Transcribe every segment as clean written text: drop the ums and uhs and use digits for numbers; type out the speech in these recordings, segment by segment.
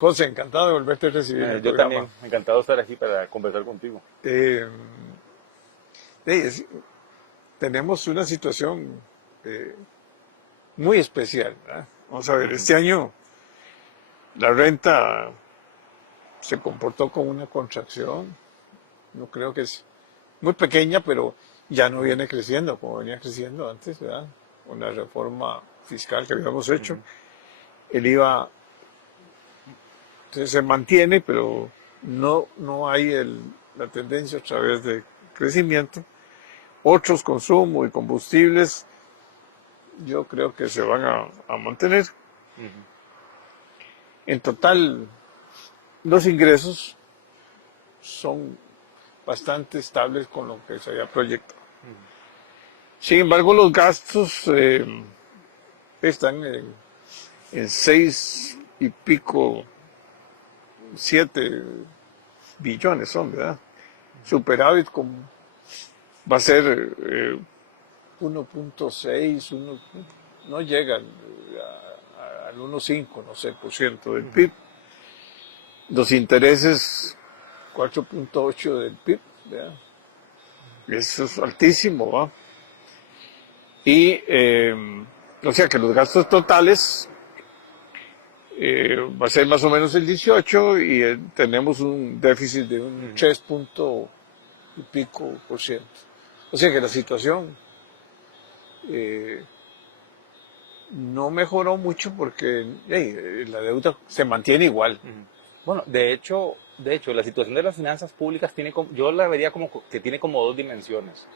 José, encantado de volverte a recibir en el Yo programa. también, encantado de estar aquí para conversar contigo. Eh, es- Tenemos una situación eh, muy especial, ¿verdad? Vamos a ver, Ujú, este año la renta se comportó con una contracción, no creo que es muy pequeña, pero ya no ujú, viene creciendo como venía creciendo antes, ¿verdad? Con la reforma fiscal que habíamos hecho. ujú, El IVA se mantiene, pero no hay la tendencia otra vez de crecimiento. Otros consumos y combustibles yo creo que se van a mantener. ujú, En total, los ingresos son bastante estables con lo que se había proyectado. ujú. Sin embargo, los gastos están en 6 y pico, 7 billones son, ¿verdad? Superávit va a ser 1.6, no llega al 1.5, no sé, por ciento del PIB. Los intereses 4.8 del PIB, ¿verdad? Eso es altísimo, ¿va? Y, o sea que los gastos totales va a ser más o menos el 18 y tenemos un déficit de un Ujú. 3 punto y pico por ciento. O sea que la situación eh, no mejoró mucho porque la deuda se mantiene igual. Ujú. Bueno, de hecho, la situación de las finanzas públicas yo la vería como que tiene como dos dimensiones.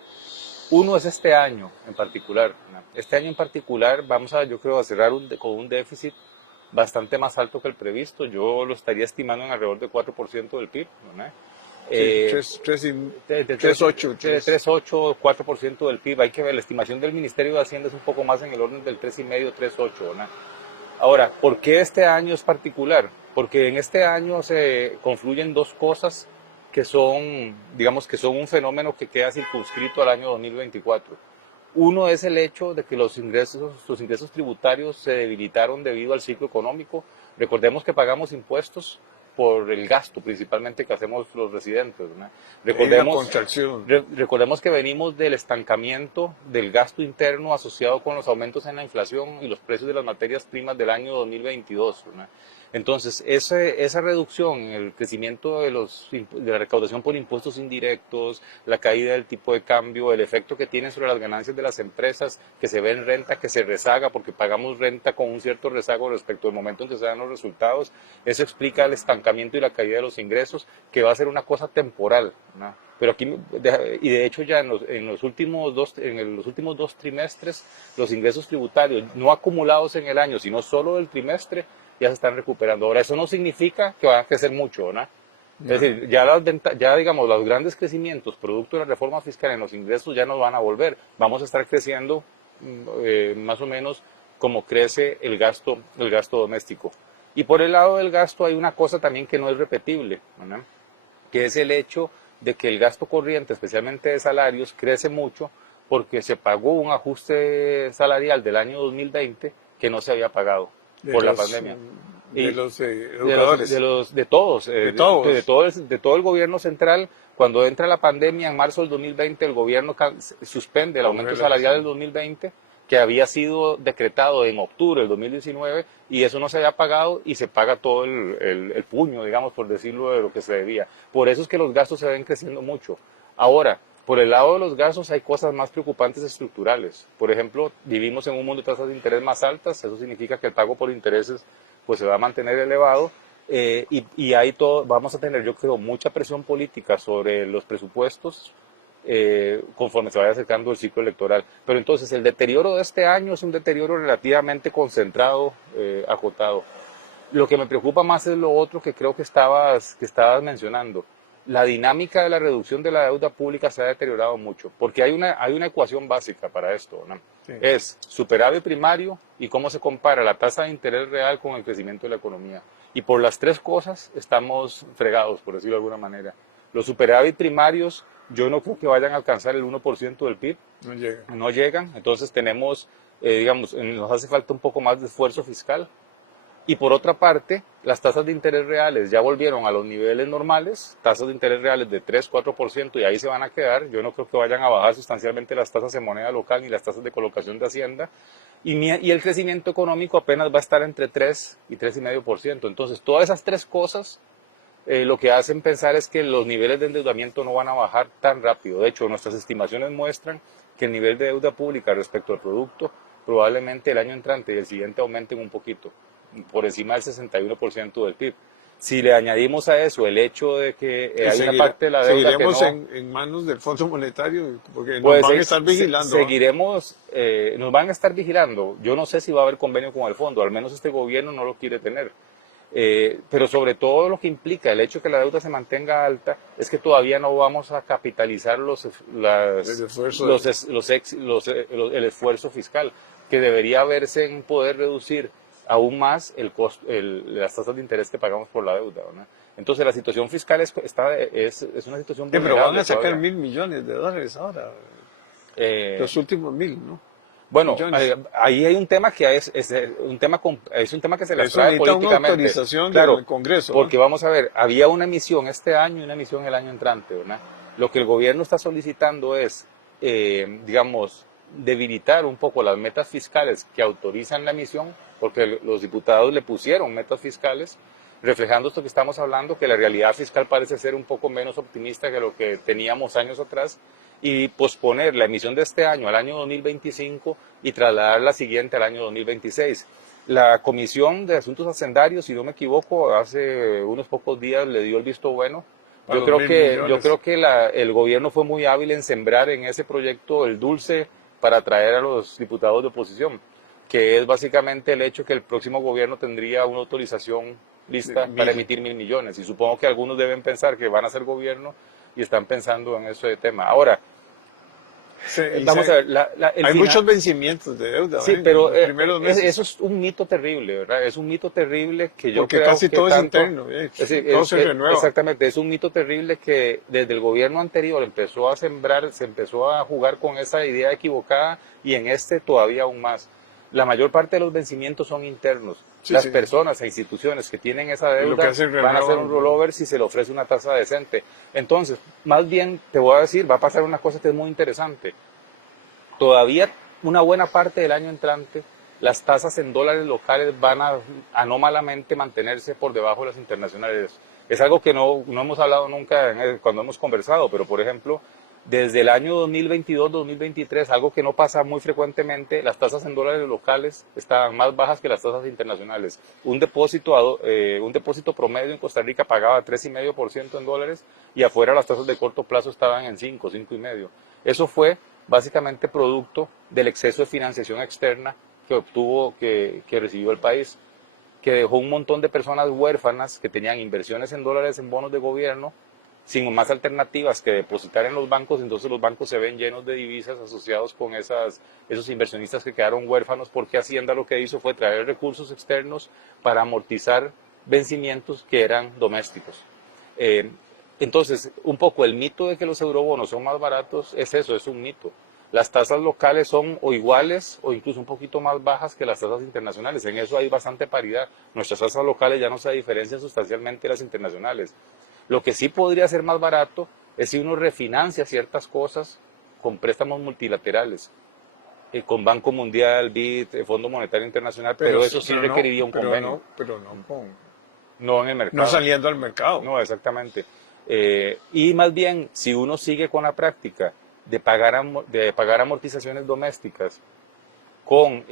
Uno es este año en particular, ¿no? Este año en particular yo creo, a cerrar con un déficit bastante más alto que el previsto. Yo lo estaría estimando en alrededor de 4% del PIB, ¿no? Sí, Eh, de 3.8, 3,8, 4% del PIB. Hay que ver, la estimación del Ministerio de Hacienda es un poco más en el orden del 3,5, 3,8, ¿no? Ahora, ¿por qué este año es particular? Porque en este año se confluyen dos cosas que son, digamos, que son un fenómeno que queda circunscrito al año 2024. Uno es el hecho de que los ingresos tributarios se debilitaron debido al ciclo económico. Recordemos que pagamos impuestos por el gasto principalmente que hacemos los residentes, ¿no? hay una Recordemos, contracción. recordemos que venimos del estancamiento del gasto interno asociado con los aumentos en la inflación y los precios de las materias primas del año 2022, ¿no? Entonces, esa reducción en el crecimiento de la recaudación por impuestos indirectos, la caída del tipo de cambio, el efecto que tiene sobre las ganancias de las empresas, que se ve en renta, que se rezaga, porque pagamos renta con un cierto rezago respecto al momento en que se dan los resultados, eso explica el estancamiento y la caída de los ingresos, que va a ser una cosa temporal, ¿no? Pero aquí, y de hecho ya en los últimos dos trimestres, los ingresos tributarios no acumulados en el año, sino solo del trimestre, ya se están recuperando. Ahora, eso no significa que van a crecer mucho, ¿no? Es No, decir, ya digamos, los grandes crecimientos producto de la reforma fiscal en los ingresos ya no van a volver. Vamos a estar creciendo más o menos como crece el gasto doméstico. Y por el lado del gasto hay una cosa también que no es repetible, ¿no? Que es el hecho de que el gasto corriente, especialmente de salarios, crece mucho porque se pagó un ajuste salarial del año 2020 que no se había pagado de por la los, pandemia. de Y los educadores, de todos, de todos. de todo el gobierno central, cuando entra la pandemia en marzo del 2020, el gobierno suspende el aumento Congelación. salarial del 2020 que había sido decretado en octubre del 2019 y eso no se había pagado y se paga todo el puño, digamos, por decirlo, de lo que se debía. Por eso es que los gastos se ven creciendo mucho. Ahora, por el lado de los gastos hay cosas más preocupantes estructurales. Por ejemplo, vivimos en un mundo de tasas de interés más altas, eso significa que el pago por intereses pues se va a mantener elevado y ahí vamos a tener, yo creo, mucha presión política sobre los presupuestos conforme se vaya acercando el ciclo electoral. Pero entonces el deterioro de este año es un deterioro relativamente concentrado, acotado. Lo que me preocupa más es lo otro que creo que estabas mencionando. La dinámica de la reducción de la deuda pública se ha deteriorado mucho, porque hay una ecuación básica para esto, ¿no? Sí. Es superávit primario y cómo se compara la tasa de interés real con el crecimiento de la economía. Y por las tres cosas estamos fregados, por decirlo de alguna manera. Los superávit primarios yo no creo que vayan a alcanzar el 1% del PIB, No llega. no llegan, entonces tenemos, digamos, nos hace falta un poco más de esfuerzo fiscal Y por otra parte, las tasas de interés reales ya volvieron a los niveles normales, tasas de interés reales de 3-4%, y ahí se van a quedar. Yo no creo que vayan a bajar sustancialmente las tasas en moneda local ni las tasas de colocación de Hacienda. Y el crecimiento económico apenas va a estar entre 3 y 3,5%. Entonces, todas esas tres cosas lo que hacen pensar es que los niveles de endeudamiento no van a bajar tan rápido. De hecho, nuestras estimaciones muestran que el nivel de deuda pública respecto al producto probablemente el año entrante y el siguiente aumenten un poquito, por encima del 61% del PIB. Si le añadimos a eso el hecho de que hay una parte de la deuda que seguiremos no... en manos del Fondo Monetario, porque nos Pues van a estar vigilando. seguiremos, nos van a estar vigilando. Yo no sé si va a haber convenio con el fondo, al menos este gobierno no lo quiere tener. Pero sobre todo lo que implica el hecho de que la deuda se mantenga alta es que todavía no vamos a capitalizar el esfuerzo fiscal, que debería verse en poder reducir aún más las tasas de interés que pagamos por la deuda, ¿no? Entonces la situación fiscal es una situación Pero vulnerable van a sacar todavía. $1.000 millones ahora, Eh, los últimos 1.000, ¿no? Bueno, Millones. ahí hay un tema que es un tema que se las Eso trae necesita una políticamente. autorización Claro, del Congreso, ¿no? porque vamos a ver, había una emisión este año y una emisión el año entrante, ¿verdad? Lo que el gobierno está solicitando es, digamos, debilitar un poco las metas fiscales que autorizan la emisión, porque los diputados le pusieron metas fiscales, reflejando esto que estamos hablando, que la realidad fiscal parece ser un poco menos optimista que lo que teníamos años atrás, y posponer la emisión de este año al año 2025 y trasladar la siguiente al año 2026. La Comisión de Asuntos Hacendarios, si no me equivoco, hace unos pocos días le dio el visto bueno. Para Yo los creo 1.000 que, millones. yo creo que el gobierno fue muy hábil en sembrar en ese proyecto el dulce para atraer a los diputados de oposición, que es básicamente el hecho que el próximo gobierno tendría una autorización lista para emitir 1.000 millones. Y supongo que algunos deben pensar que van a ser gobierno y están pensando en ese tema. Ahora, vamos a ver, hay muchos vencimientos de deuda. Sí, ¿eh? pero En los primeros meses. eso es un mito terrible, ¿verdad? Es un mito terrible que yo Porque creo casi que todo es tanto, interno, todo se renueva. exactamente, es un mito terrible que desde el gobierno anterior empezó a sembrar, se empezó a jugar con esa idea equivocada y en este todavía aún más. La mayor parte de los vencimientos son internos. Las personas e instituciones que tienen esa deuda van a hacer un rollover si se le ofrece una tasa decente. Entonces, más bien, te voy a decir, va a pasar una cosa que es muy interesante. Todavía una buena parte del año entrante, las tasas en dólares locales van a anómalamente mantenerse por debajo de las internacionales. Es algo que no hemos hablado nunca cuando hemos conversado, pero por ejemplo, desde el año 2022-2023, algo que no pasa muy frecuentemente, las tasas en dólares locales estaban más bajas que las tasas internacionales. Un depósito promedio en Costa Rica pagaba 3,5% en dólares y afuera las tasas de corto plazo estaban en 5,5%. Eso fue básicamente producto del exceso de financiación externa que recibió el país, que dejó un montón de personas huérfanas que tenían inversiones en dólares en bonos de gobierno, sin más alternativas que depositar en los bancos. Entonces los bancos se ven llenos de divisas asociados con esos inversionistas que quedaron huérfanos, porque Hacienda lo que hizo fue traer recursos externos para amortizar vencimientos que eran domésticos. Entonces, un poco el mito de que los eurobonos son más baratos es eso, es un mito. Las tasas locales son o iguales o incluso un poquito más bajas que las tasas internacionales. En eso hay bastante paridad. Nuestras tasas locales ya no se diferencian sustancialmente de las internacionales. Lo que sí podría ser más barato es si uno refinancia ciertas cosas con préstamos multilaterales, con Banco Mundial, BID, Fondo Monetario Internacional, pero eso sí requeriría un convenio. Pero no en el mercado. No saliendo al mercado. No, exactamente. Y más bien, si uno sigue con la práctica de pagar amortizaciones domésticas con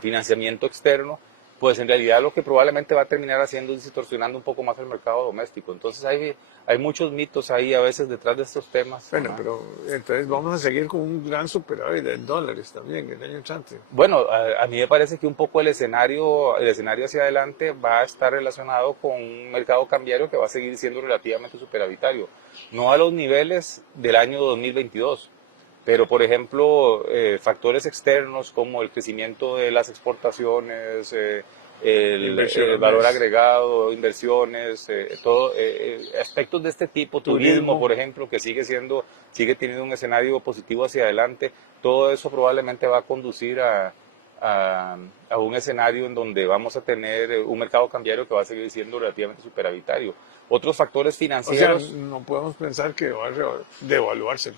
financiamiento externo, pues en realidad lo que probablemente va a terminar haciendo es distorsionando un poco más el mercado doméstico. Entonces hay muchos mitos ahí a veces detrás de estos temas. Bueno, pero entonces vamos a seguir con un gran superávit en dólares también el año entrante. Bueno, a mí me parece que un poco el escenario hacia adelante va a estar relacionado con un mercado cambiario que va a seguir siendo relativamente superavitario. No a los niveles del año 2022. Pero, por ejemplo, factores externos como el crecimiento de las exportaciones, el valor agregado, inversiones, aspectos de este tipo, turismo, por ejemplo, que sigue teniendo un escenario positivo hacia adelante, todo eso probablemente va a conducir a a un escenario en donde vamos a tener un mercado cambiario que va a seguir siendo relativamente superavitario. Otros factores O sea, financieros, no podemos pensar que va a devaluarse.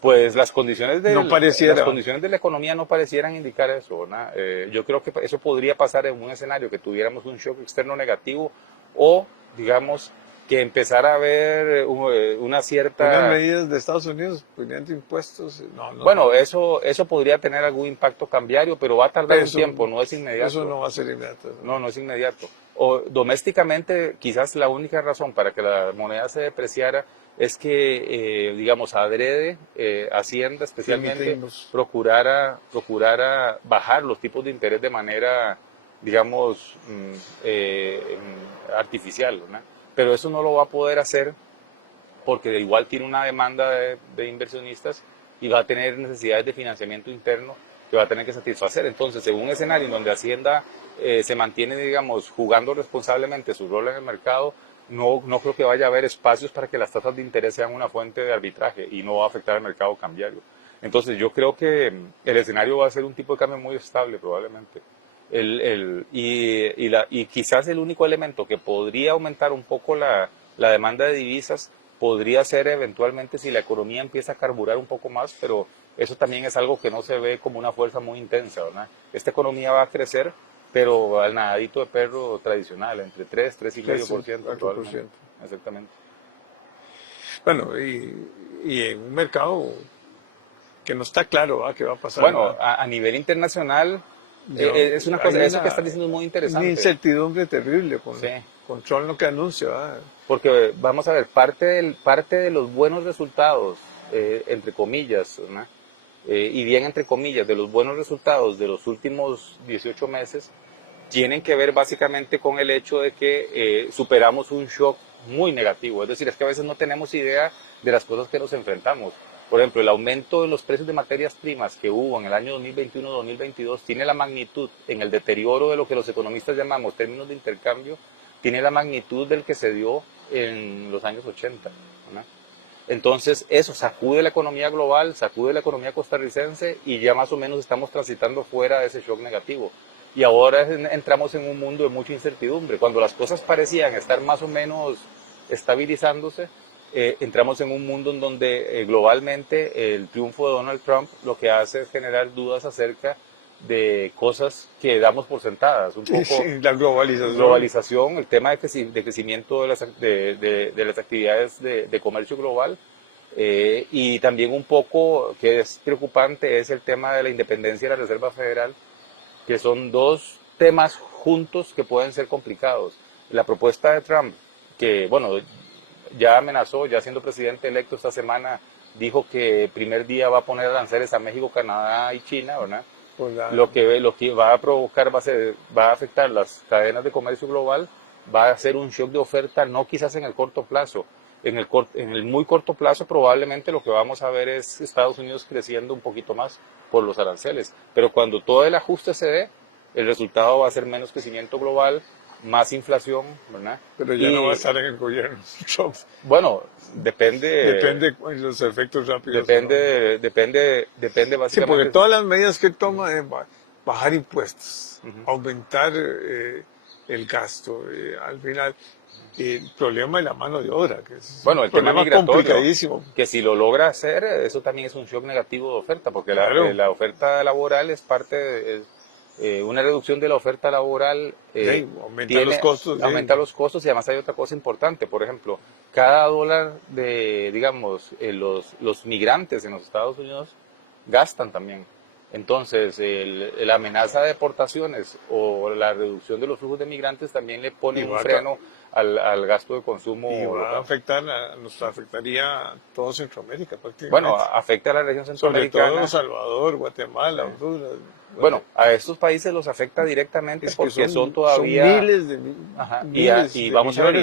pues No pareciera. las condiciones de la economía no parecieran indicar eso, ¿verdad? Yo creo que eso podría pasar en un escenario que tuviéramos un shock externo negativo o, digamos, que empezara a haber una Unas cierta... medidas de Estados Unidos poniendo impuestos. No, Bueno, eso podría tener algún impacto cambiario, pero va a tardar un eso, tiempo, no es inmediato. eso no va a ser inmediato. No es inmediato. O domésticamente, quizás la única razón para que la moneda se depreciara es que, digamos, adrede, Hacienda especialmente, Permitimos. procurara bajar los tipos de interés de manera, digamos, artificial, ¿no? Pero eso no lo va a poder hacer porque igual tiene una demanda de inversionistas y va a tener necesidades de financiamiento interno que va a tener que satisfacer. Entonces, en un escenario en donde Hacienda se mantiene, digamos, jugando responsablemente su rol en el mercado, no creo que vaya a haber espacios para que las tasas de interés sean una fuente de arbitraje y no va a afectar al mercado cambiario. Entonces, yo creo que el escenario va a ser un tipo de cambio muy estable, probablemente. Y quizás el único elemento que podría aumentar un poco la demanda de divisas podría ser eventualmente si la economía empieza a carburar un poco más, pero eso también es algo que no se ve como una fuerza muy intensa, ¿verdad? Esta economía va a crecer, pero al nadadito de perro tradicional, entre 3,5% 4%. probablemente. Exactamente. Bueno, y en un mercado que no está claro, ¿va? ¿Qué va a pasar? Bueno, a nivel internacional, es una cosa, eso que estás diciendo es muy Una interesante. incertidumbre terrible Sí. con Trump lo que anuncia, ¿va? Porque vamos a ver, parte de los buenos resultados, entre comillas, ¿no? Y bien entre comillas, de los buenos resultados de los últimos 18 meses, tienen que ver básicamente con el hecho de que superamos un shock muy negativo. Es decir, es que a veces no tenemos idea de las cosas que nos enfrentamos. Por ejemplo, el aumento en los precios de materias primas que hubo en el año 2021-2022 tiene la magnitud en el deterioro de lo que los economistas llamamos términos de intercambio, tiene la magnitud del que se dio en los años 80. ¿No? Entonces, eso sacude la economía global, sacude la economía costarricense y ya más o menos estamos transitando fuera de ese shock negativo. Y ahora entramos en un mundo de mucha incertidumbre. Cuando las cosas parecían estar más o menos estabilizándose, entramos en un mundo en donde globalmente el triunfo de Donald Trump lo que hace es generar dudas acerca de cosas que damos por sentadas. Un poco Sí, la globalización, el tema de crecimiento de las actividades de comercio global, y también un poco que es preocupante es el tema de la independencia de la Reserva Federal, que son dos temas juntos que pueden ser complicados. La propuesta de Trump, que bueno, ya amenazó, ya siendo presidente electo esta semana, dijo que el primer día va a poner aranceles a México, Canadá y China, ¿verdad? Lo que va a provocar va a afectar las cadenas de comercio global, va a ser un shock de oferta, no quizás en el corto plazo. En el muy corto plazo probablemente lo que vamos a ver es Estados Unidos creciendo un poquito más por los aranceles. Pero cuando todo el ajuste se dé, el resultado va a ser menos crecimiento global, más inflación, ¿verdad? Pero ya no va a estar en el gobierno. Trump. Bueno, depende de los efectos rápidos. depende básicamente. Sí, porque todas las medidas que toma es bajar impuestos, aumentar el gasto, al final el problema de la mano de obra, que es bueno, el tema migratorio, complicadísimo. que si lo logra hacer, eso también es un shock negativo de oferta, porque Claro. la oferta laboral es una reducción de la oferta laboral, aumenta los costos. Aumenta los costos y además hay otra cosa importante, por ejemplo, cada dólar de, digamos, los migrantes en los Estados Unidos gastan también. Entonces, la amenaza de deportaciones o la reducción de los flujos de migrantes también le pone un freno al gasto de consumo. Y va a afectar, nos afectaría a todo Centroamérica prácticamente. Bueno, afecta a la región centroamericana. Sobre todo Salvador, Guatemala, Honduras. Bueno, a estos países los afecta directamente porque son todavía... Son miles de, millones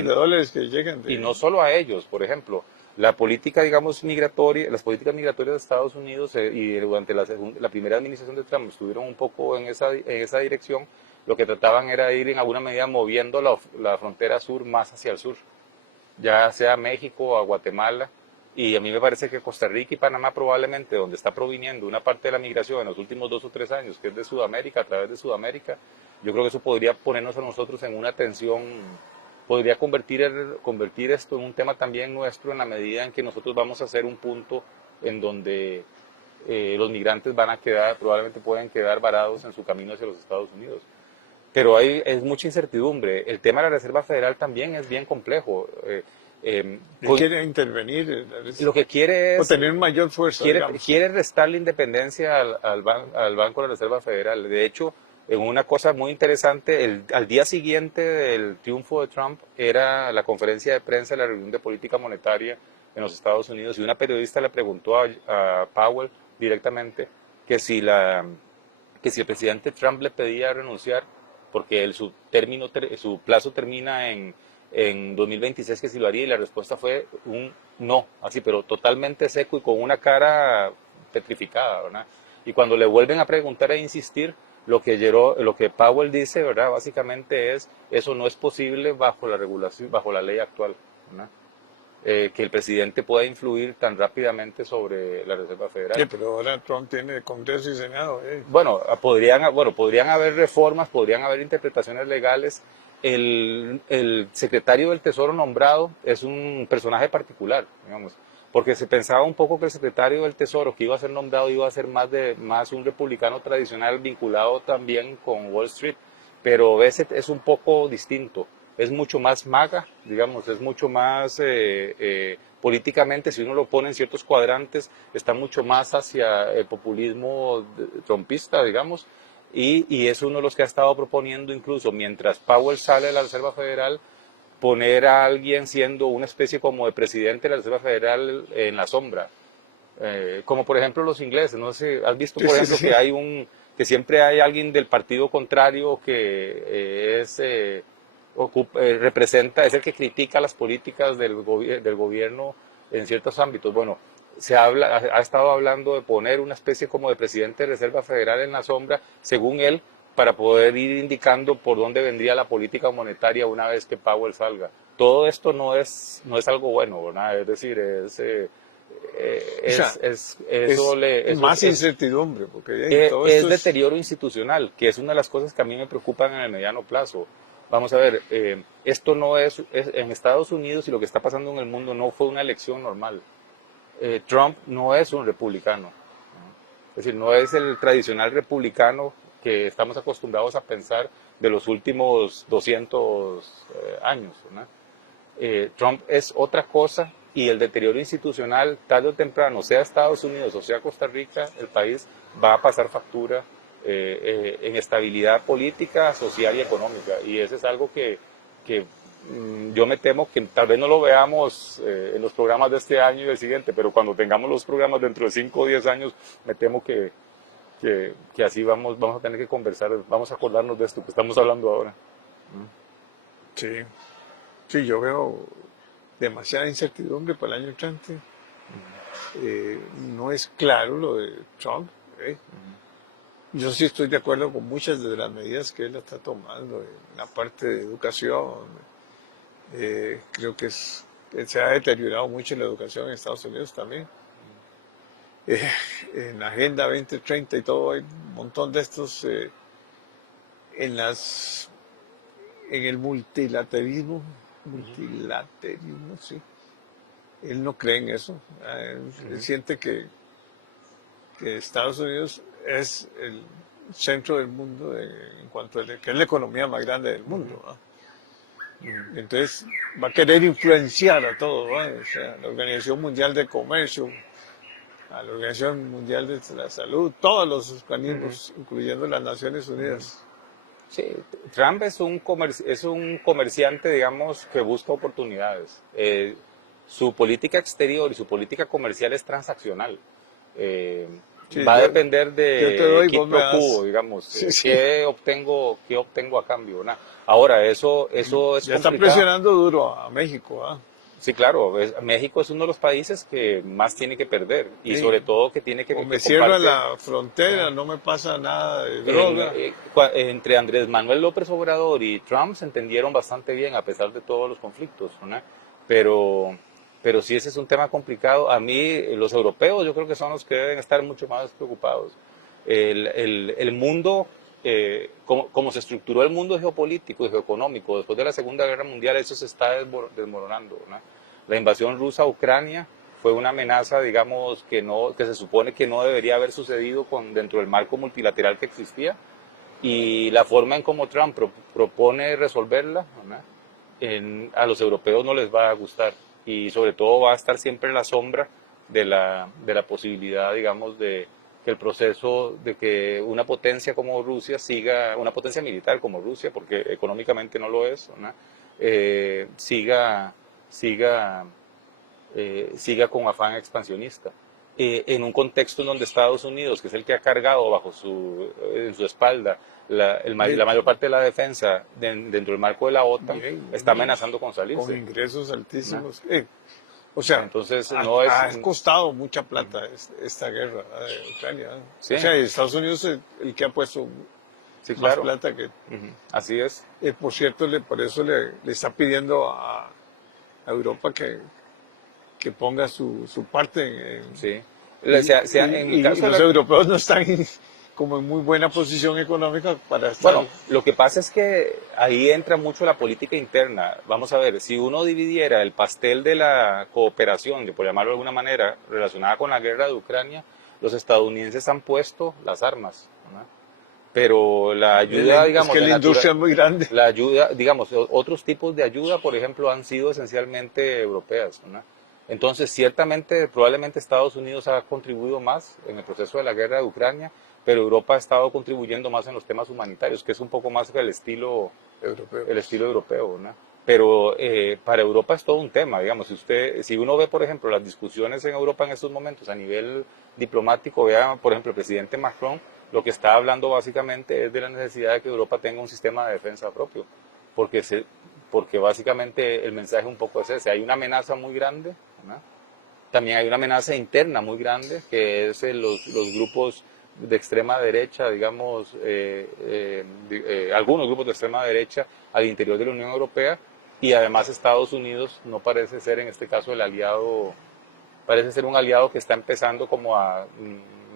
de dólares que llegan. Y no solo a ellos, por ejemplo, la política, digamos, migratoria, las políticas migratorias de Estados Unidos y durante la primera administración de Trump estuvieron un poco en esa dirección. Lo que trataban era ir en alguna medida moviendo la frontera sur más hacia el sur, ya sea a México o a Guatemala, Y a mí me parece que Costa Rica y Panamá probablemente, donde está proviniendo una parte de la migración en los últimos 2 o 3 años, que es de Sudamérica, a través de Sudamérica, yo creo que eso podría ponernos a nosotros en una tensión, podría convertir esto en un tema también nuestro en la medida en que nosotros vamos a hacer un punto en donde los migrantes van a quedar, probablemente pueden quedar varados en su camino hacia los Estados Unidos. Pero es mucha incertidumbre. El tema de la Reserva Federal también es bien complejo. Quiere intervenir, Lo que quiere o es tener mayor fuerza, digamos. quiere restar la independencia al Banco de la Reserva Federal. De hecho, en una cosa muy interesante, al día siguiente del triunfo de Trump era la conferencia de prensa de la reunión de política monetaria en los Estados Unidos, y una periodista le preguntó a Powell directamente que si el presidente Trump le pedía renunciar porque su plazo termina en 2026, que si lo haría, y la respuesta fue un no, así, pero totalmente seco y con una cara petrificada, ¿verdad? Y cuando le vuelven a preguntar e insistir, lo que Powell dice, ¿verdad? Básicamente eso no es posible bajo la regulación, bajo la ley actual, ¿verdad? Que el presidente pueda influir tan rápidamente sobre la Reserva Federal. Sí, pero ahora Trump tiene Congreso y Senado. Bueno, podrían haber reformas, podrían haber interpretaciones legales. El secretario del Tesoro nombrado es un personaje particular, digamos, porque se pensaba un poco que el secretario del Tesoro que iba a ser nombrado iba a ser más un republicano tradicional vinculado también con Wall Street, pero Bassett es un poco distinto. Es mucho más maga, digamos, es mucho más políticamente, si uno lo pone en ciertos cuadrantes, está mucho más hacia el populismo trumpista, digamos, y es uno de los que ha estado proponiendo, incluso mientras Powell sale de la Reserva Federal, poner a alguien siendo una especie como de presidente de la Reserva Federal en la sombra, como por ejemplo los ingleses. No sé, has visto por ejemplo que siempre hay alguien del partido contrario que representa, es el que critica las políticas del gobierno en ciertos ámbitos. Bueno, ha estado hablando de poner una especie como de presidente de Reserva Federal en la sombra, según él, para poder ir indicando por dónde vendría la política monetaria una vez que Powell salga. Todo esto no es algo bueno, ¿verdad? Es decir, más incertidumbre, porque todo es esto deterioro institucional, que es una de las cosas que a mí me preocupan en el mediano plazo. Vamos a ver, esto no es en Estados Unidos, y lo que está pasando en el mundo no fue una elección normal. Trump no es un republicano, ¿no? Es decir, no es el tradicional republicano que estamos acostumbrados a pensar de los últimos 200 años, ¿no? Trump es otra cosa, y el deterioro institucional, tarde o temprano, sea Estados Unidos o sea Costa Rica, el país va a pasar factura en estabilidad política, social y económica. Y eso es algo que yo me temo que tal vez no lo veamos en los programas de este año y el siguiente, pero cuando tengamos los programas dentro de 5 o 10 años, me temo que así vamos a tener que conversar, vamos a acordarnos de esto que estamos hablando ahora. Sí, yo veo demasiada incertidumbre para el año entrante. No es claro lo de Trump. Yo sí estoy de acuerdo con muchas de las medidas que él está tomando en la parte de educación. Creo que se ha deteriorado mucho la educación en Estados Unidos también. En la Agenda 2030 y todo, hay un montón de estos en el multilateralismo, sí. Él no cree en eso. Él siente que Estados Unidos es el centro del mundo en cuanto a que es la economía más grande del mundo, ¿no? Entonces va a querer influenciar a todo, ¿no? O sea, la Organización Mundial de Comercio, a la Organización Mundial de la Salud, todos los organismos, incluyendo las Naciones Unidas. Sí, Trump es un comerciante, digamos, que busca oportunidades. Su política exterior y su política comercial es transaccional. Va a depender de quid pro quo, digamos, qué obtengo a cambio, ¿no? Ahora, eso es ya complicado. está presionando duro a México, ¿ah? Sí, claro, México es uno de los países que más tiene que perder, y sobre todo que tiene que... O me cierra la frontera, no me pasa nada de droga. Entre Andrés Manuel López Obrador y Trump se entendieron bastante bien a pesar de todos los conflictos, ¿no? Pero Pero sí, ese es un tema complicado. A mí, los europeos, yo creo que son los que deben estar mucho más preocupados. El mundo, como se estructuró el mundo geopolítico y geoeconómico después de la Segunda Guerra Mundial, eso se está desmoronando, ¿no? La invasión rusa a Ucrania fue una amenaza, digamos, que se supone que no debería haber sucedido dentro del marco multilateral que existía, y la forma en cómo Trump propone resolverla, ¿no? A los europeos no les va a gustar, y sobre todo va a estar siempre en la sombra de la posibilidad, digamos, de que el proceso de que una potencia como Rusia siga, una potencia militar como Rusia, porque económicamente no lo es, ¿no? Siga con afán expansionista. En un contexto en donde Estados Unidos, que es el que ha cargado en su espalda la mayor parte de la defensa dentro del marco de la OTAN, está amenazando con salirse. Con ingresos altísimos. ¿No? O sea, entonces, ha costado mucha plata esta guerra de Ucrania. Sí. O sea, Estados Unidos es el que ha puesto sí, más claro. plata que... Así es. Por cierto, por eso le está pidiendo a Europa que ponga su parte sí. y los europeos no están como en muy buena posición económica para estar... Bueno, lo que pasa es que ahí entra mucho la política interna. Vamos a ver, si uno dividiera el pastel de la cooperación, por llamarlo de alguna manera, relacionada con la guerra de Ucrania, los estadounidenses han puesto las armas, ¿no? Pero la ayuda, digamos... Es que la industria es muy grande. La ayuda, digamos, otros tipos de ayuda, por ejemplo, han sido esencialmente europeas, ¿no? Entonces, ciertamente, probablemente Estados Unidos ha contribuido más en el proceso de la guerra de Ucrania, pero Europa ha estado contribuyendo más en los temas humanitarios, que es un poco más el estilo europeo, ¿no? Pero para Europa es todo un tema, digamos, si uno ve, por ejemplo, las discusiones en Europa en estos momentos a nivel diplomático, vea, por ejemplo, el presidente Macron, lo que está hablando básicamente es de la necesidad de que Europa tenga un sistema de defensa propio, porque básicamente el mensaje un poco es ese: hay una amenaza muy grande, ¿no? También hay una amenaza interna muy grande, que es los grupos de extrema derecha, digamos, algunos grupos de extrema derecha al interior de la Unión Europea, y además Estados Unidos no parece ser en este caso el aliado, parece ser un aliado que está empezando como a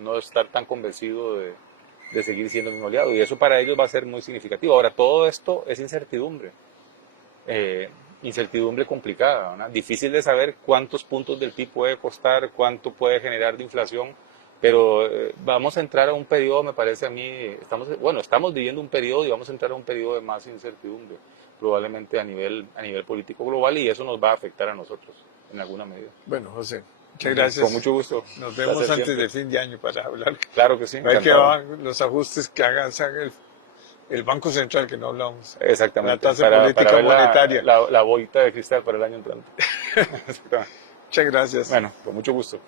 no estar tan convencido de seguir siendo el mismo aliado, y eso para ellos va a ser muy significativo. Ahora, todo esto es incertidumbre. Incertidumbre complicada, ¿no? Difícil de saber cuántos puntos del PIB puede costar, cuánto puede generar de inflación, pero vamos a entrar a un periodo, me parece a mí, estamos viviendo un periodo y vamos a entrar a un periodo de más incertidumbre, probablemente a nivel político global, y eso nos va a afectar a nosotros en alguna medida. Bueno, José, muchas gracias. Con mucho gusto. Nos vemos antes del fin de año para hablar. Claro que sí. Hay que ver los ajustes que hagan el Banco Central, que no hablamos. Exactamente. La tasa política monetaria. La bolita de cristal para el año entrante. Muchas gracias. Bueno, con mucho gusto.